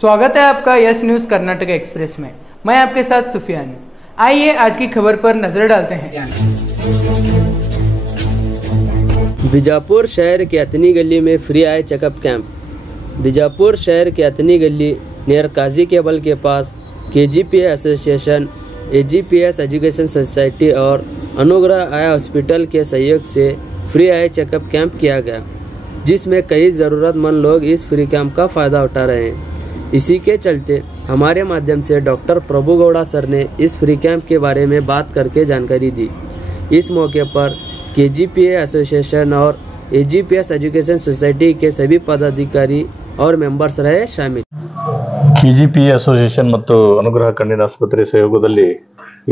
स्वागत है आपका यस न्यूज़ कर्नाटक एक्सप्रेस में। मैं आपके साथ सुफियान हूं। आइए आज की खबर पर नजर डालते हैं। बीजापुर शहर के अतनी गली में free eye checkup camp. Bijapur शहर के अतनी गली नियर काजी केबल के पास KGPA association, AGPS education society और अनुग्रह आई हॉस्पिटल के सहयोग से फ्री आई चेकअप कैंप किया गया, जिसमें कई ज़रूरतमंद लोग इस फ्री कैंप का फ़ायदा उठा रहे हैं। इसी के चलते हमारे माध्यम से डॉक्टर प्रभु गौड़ा सर ने इस फ्री कैंप के बारे में बात करके जानकारी दी। इस मौके पर KGPA एसोसिएशन और AGPS एजुकेशन सोसाइटी के सभी पदाधिकारी और मेंबर्स रहे शामिल। KGPA ಅಸೋಸಿಯೇಷನ್ ಮತ್ತು ಅನುಗ್ರಹ ಕಣ್ಣಿನ ಆಸ್ಪತ್ರೆ ಸಹಯೋಗದಲ್ಲಿ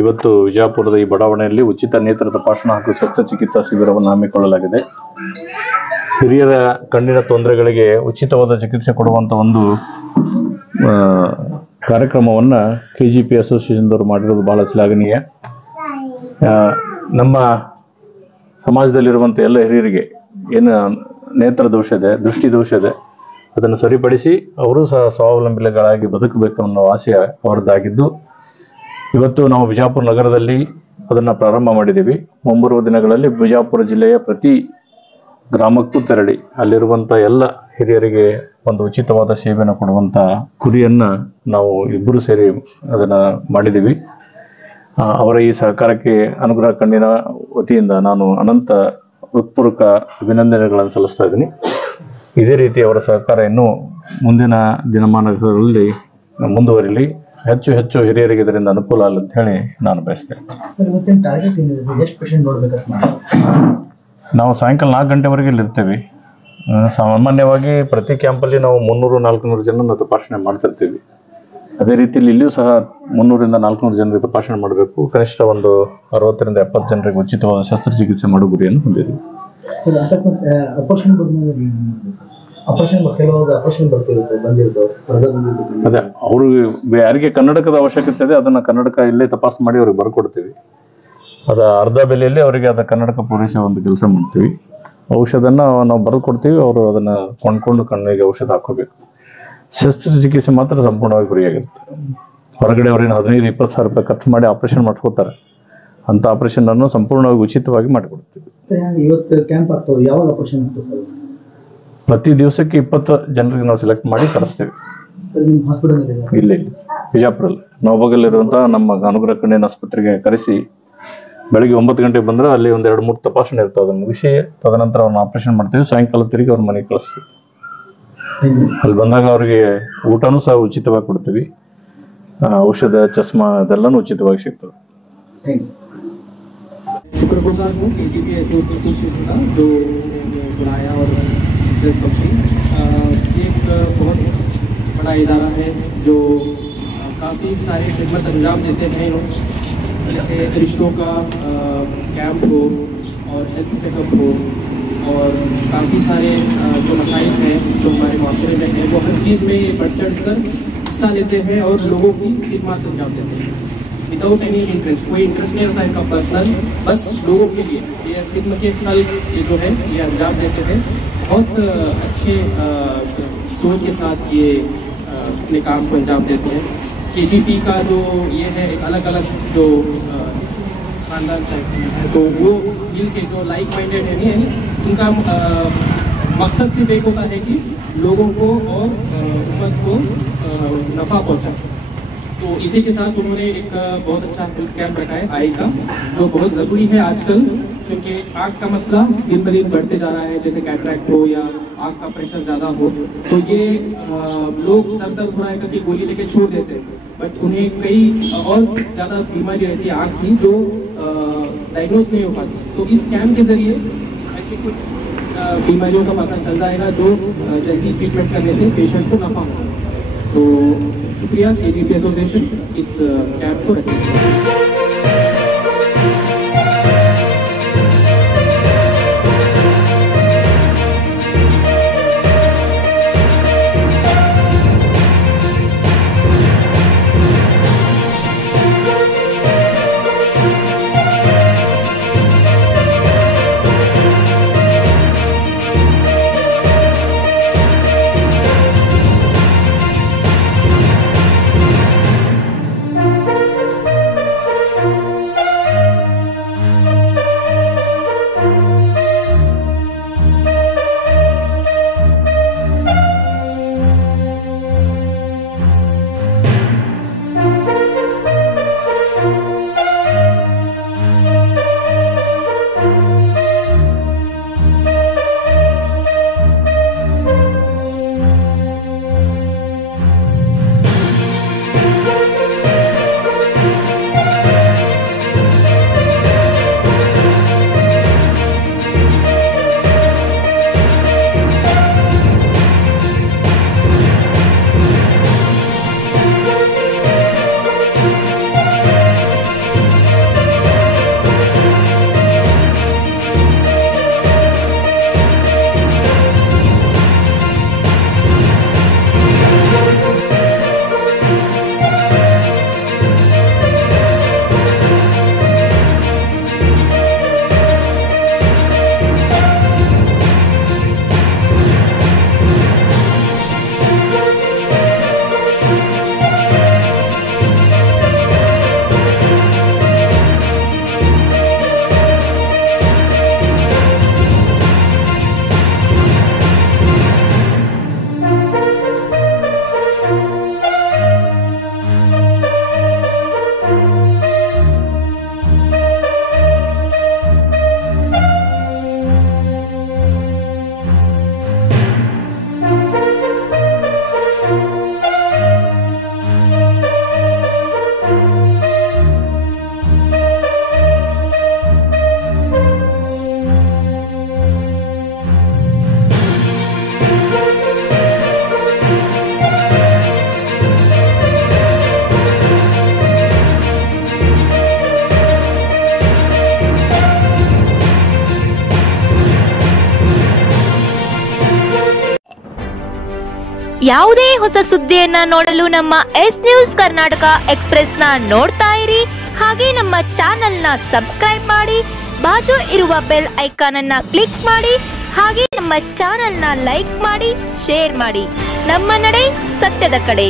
ಇವತ್ತು ವಿಜಯಪುರದ ಈ ಬಡಾವಣೆಯಲ್ಲಿ ಉಚಿತ ನೇತ್ರ ತಪಾಸಣಾ ಹಾಗೂ ಶಸ್ತ್ರಚಿಕಿತ್ಸಾ ಶಿಬಿರವನ್ನು ಹಮ್ಮಿಕೊಳ್ಳಲಾಗಿದೆ. ಹಿರಿಯರ ಕಣ್ಣಿನ ತೊಂದರೆಗಳಿಗೆ ಉಚಿತವಾದ ಚಿಕಿತ್ಸೆ ಕೊಡುವಂಥ ಒಂದು ಕಾರ್ಯಕ್ರಮವನ್ನು KGPA ಅಸೋಸಿಯೇಷನ್ದವರು ಮಾಡಿರೋದು ಬಹಳ ಶ್ಲಾಘನೀಯ. ನಮ್ಮ ಸಮಾಜದಲ್ಲಿರುವಂಥ ಎಲ್ಲ ಹಿರಿಯರಿಗೆ ಏನು ನೇತ್ರ ದೋಷ ಇದೆ, ದೃಷ್ಟಿ ದೋಷ ಇದೆ, ಅದನ್ನು ಸರಿಪಡಿಸಿ ಅವರು ಸಹ ಸ್ವಾವಲಂಬಿಗಳಾಗಿ ಬದುಕಬೇಕು ಅನ್ನೋ ಆಶಯ ಅವರದ್ದಾಗಿದ್ದು, ಇವತ್ತು ನಾವು ಬಿಜಾಪುರ ನಗರದಲ್ಲಿ ಅದನ್ನು ಪ್ರಾರಂಭ ಮಾಡಿದ್ದೀವಿ. ಮುಂಬರುವ ದಿನಗಳಲ್ಲಿ ಬಿಜಾಪುರ ಜಿಲ್ಲೆಯ ಪ್ರತಿ ಗ್ರಾಮಕ್ಕೂ ತೆರಳಿ ಅಲ್ಲಿರುವಂಥ ಎಲ್ಲ ಹಿರಿಯರಿಗೆ ಒಂದು ಉಚಿತವಾದ ಸೇವೆಯನ್ನು ಕೊಡುವಂಥ ಗುರಿಯನ್ನು ನಾವು ಇಬ್ಬರು ಸೇರಿ ಅದನ್ನು ಮಾಡಿದ್ದೀವಿ. ಅವರ ಈ ಸಹಕಾರಕ್ಕೆ ಅನುಗ್ರಹ ಕಣ್ಣಿನ ವತಿಯಿಂದ ನಾನು ಅನಂತ ಹೃತ್ಪೂರ್ವಕ ಅಭಿನಂದನೆಗಳನ್ನು ಸಲ್ಲಿಸ್ತಾ ಇದ್ದೀನಿ. ಇದೇ ರೀತಿ ಅವರ ಸಹಕಾರ ಇನ್ನೂ ಮುಂದಿನ ದಿನಮಾನಗಳಲ್ಲಿ ಮುಂದುವರಿಲಿ, ಹೆಚ್ಚು ಹೆಚ್ಚು ಹಿರಿಯರಿಗೆ ಇದರಿಂದ ಅನುಕೂಲ ಆಗಲಿ ಅಂತ ಹೇಳಿ ನಾನು ಬಯಸ್ತೇನೆ. ನಾವು ಸಾಯಂಕಾಲ 4 ಗಂಟೆವರೆಗೆ ಇಲ್ಲಿರ್ತೇವೆ. ಸಾಮಾನ್ಯವಾಗಿ ಪ್ರತಿ ಕ್ಯಾಂಪಲ್ಲಿ ನಾವು 300-400 ಜನರನ್ನು ತಪಾಸಣೆ ಮಾಡ್ತಿರ್ತೀವಿ. ಅದೇ ರೀತಿಯಲ್ಲಿ ಇಲ್ಲಿಯೂ ಸಹ 300-400 ಜನರಿಗೆ ತಪಾಸಣೆ ಮಾಡಬೇಕು. ಕನಿಷ್ಠ ಒಂದು 60-70 ಜನರಿಗೆ ಉಚಿತವಾದ ಶಸ್ತ್ರಚಿಕಿತ್ಸೆ ಮಾಡೋ ಗುರಿಯನ್ನು ಹೊಂದಿದ್ದೀವಿ. ಅದೇ ಅವರು ಯಾರಿಗೆ ಕನ್ನಡಕದ ಅವಶ್ಯಕತೆ ಇದೆ ಅದನ್ನು ಕನ್ನಡಕ ಇಲ್ಲೇ ತಪಾಸ್ ಮಾಡಿ ಅವ್ರಿಗೆ ಬರ್ಕೊಡ್ತೀವಿ. ಅದು ಅರ್ಧ ಬೆಲೆಯಲ್ಲಿ ಅವರಿಗೆ ಅದ ಕನ್ನಡಕ ಪೂರೈಸೋ ಒಂದು ಕೆಲಸ ಮಾಡ್ತೀವಿ. ಔಷಧನ ನಾವು ಬರೆದು ಕೊಡ್ತೀವಿ, ಅವರು ಅದನ್ನು ಕೊಂಡ್ಕೊಂಡು ಕಣ್ಣಿಗೆ ಔಷಧ ಹಾಕೋಬೇಕು. ಶಸ್ತ್ರಚಿಕಿತ್ಸೆ ಮಾತ್ರ ಸಂಪೂರ್ಣವಾಗಿ ಫ್ರೀಯಾಗಿರುತ್ತೆ. ಹೊರಗಡೆ ಅವ್ರೇನು 15-20 ಸಾವಿರ ರೂಪಾಯಿ ಖರ್ಚು ಮಾಡಿ ಆಪರೇಷನ್ ಮಾಡ್ಕೋತಾರೆ, ಅಂಥ ಆಪರೇಷನ್ ಅನ್ನು ಸಂಪೂರ್ಣವಾಗಿ ಉಚಿತವಾಗಿ ಮಾಡಿಕೊಡ್ತೀವಿ. ಪ್ರತಿ ದಿವಸಕ್ಕೆ 20 ಜನರಿಗೆ ನಾವು ಸೆಲೆಕ್ಟ್ ಮಾಡಿ ಕಳಿಸ್ತೇವೆ. ಇಲ್ಲಿ ಬಿಜಾಪುರಲ್ಲಿ ನೋಬಗಲ್ಲಿರುವಂತಹ ನಮ್ಮ ಅನುಗ್ರಹ ಕಣ್ಣಿನ ಆಸ್ಪತ್ರೆಗೆ ಕರೆಸಿ ಬೆಳಗ್ಗೆ 9 ಗಂಟೆಗೆ ಬಂದ್ರೆ ಅಲ್ಲಿ ಒಂದು 2-3 ತಪಾಸಣೆ ಇರ್ತವೆ. ಅದನ್ನು ಮುಗಿಸಿ ತದನಂತರ ಅವ್ರನ್ನ ಆಪರೇಷನ್ ಮಾಡ್ತೀವಿ. ಸಾಯಂಕಾಲ ತಿರುಗಿ ಅವ್ರ ಮನೆಗೆ ಕಳಿಸ್ತೀವಿ. ಅಲ್ಲಿ ಬಂದಾಗ ಅವರಿಗೆ ಊಟನೂ ಸಹ ಉಚಿತವಾಗಿ ಕೊಡ್ತೀವಿ. ಔಷಧ, ಚಸ್ಮಾ ಅದೆಲ್ಲನೂ ಉಚಿತವಾಗಿ ಸಿಗ್ತದೆ. शुक्रगुजार हूँ KGPA एसोसिएशन का जो बुलाया और इज्जत बख्शी। ये एक बहुत बड़ा इदारा है जो काफ़ी सारे खिदमत अंजाम देते हैं। जैसे रिश्तों का कैंप हो और हेल्थ चेकअप हो और काफ़ी सारे जो मसाइल हैं जो हमारे माशरे में हैं वो हर चीज़ में ये बढ़ चढ़ कर हिस्सा लेते हैं और लोगों की खिदमत अंजाम देते हैं विदाउट एनी इंटरेस्ट। कोई इंटरेस्ट नहीं रहता इनका पर्सनल, बस लोगों के लिए ये खिदमत के फल ये जो है ये अंजाम देते हैं। बहुत अच्छे सोच के साथ ये अपने काम को अंजाम देते हैं। KGP का जो ये है एक अलग अलग जो खानदान है तो वो मिल के जो लाइक माइंडेड है नहीं उनका मकसद सिर्फ एक होता है कि लोगों को और उम्मत को नफ़ा पहुँचा। तो इसी के साथ उन्होंने एक बहुत अच्छा हेल्थ कैंप रखा है आई का, जो बहुत ज़रूरी है आजकल, क्योंकि आँख का मसला दिन ब दिन बढ़ते जा रहा है। जैसे कैटरैक्ट हो या आँख का प्रेशर ज़्यादा हो तो ये लोग सर दर्द हो रहा है करके गोली लेके छोड़ देते हैं, बट उन्हें कई और ज़्यादा बीमारी रहती है आँख की जो डायग्नोज नहीं हो पाती। तो इस कैंप के ज़रिए ऐसी कुछ बीमारियों का पता चल जाएगा जो जल्दी ट्रीटमेंट करने से पेशेंट को नफा हो। तो शुक्रिया KGPA एसोसिएशन इस कैंप को रखने के लिए। ಯಾವುದೇ ಹೊಸ ಸುದ್ದಿಯನ್ನ ನೋಡಲು ನಮ್ಮ ಎಸ್ ನ್ಯೂಸ್ ಕರ್ನಾಟಕ ಎಕ್ಸ್ಪ್ರೆಸ್ ನ ನೋಡ್ತಾ ಇರಿ. ಹಾಗೆ ನಮ್ಮ ಚಾನೆಲ್ ನ ಸಬ್ಸ್ಕ್ರೈಬ್ ಮಾಡಿ, ಬಾಜು ಇರುವ ಬೆಲ್ ಐಕಾನ್ ಅನ್ನ ಕ್ಲಿಕ್ ಮಾಡಿ. ಹಾಗೆ ನಮ್ಮ ಚಾನೆಲ್ ನ ಲೈಕ್ ಮಾಡಿ, ಶೇರ್ ಮಾಡಿ. ನಮ್ಮ ನಡೆ ಸತ್ಯದ ಕಡೆ.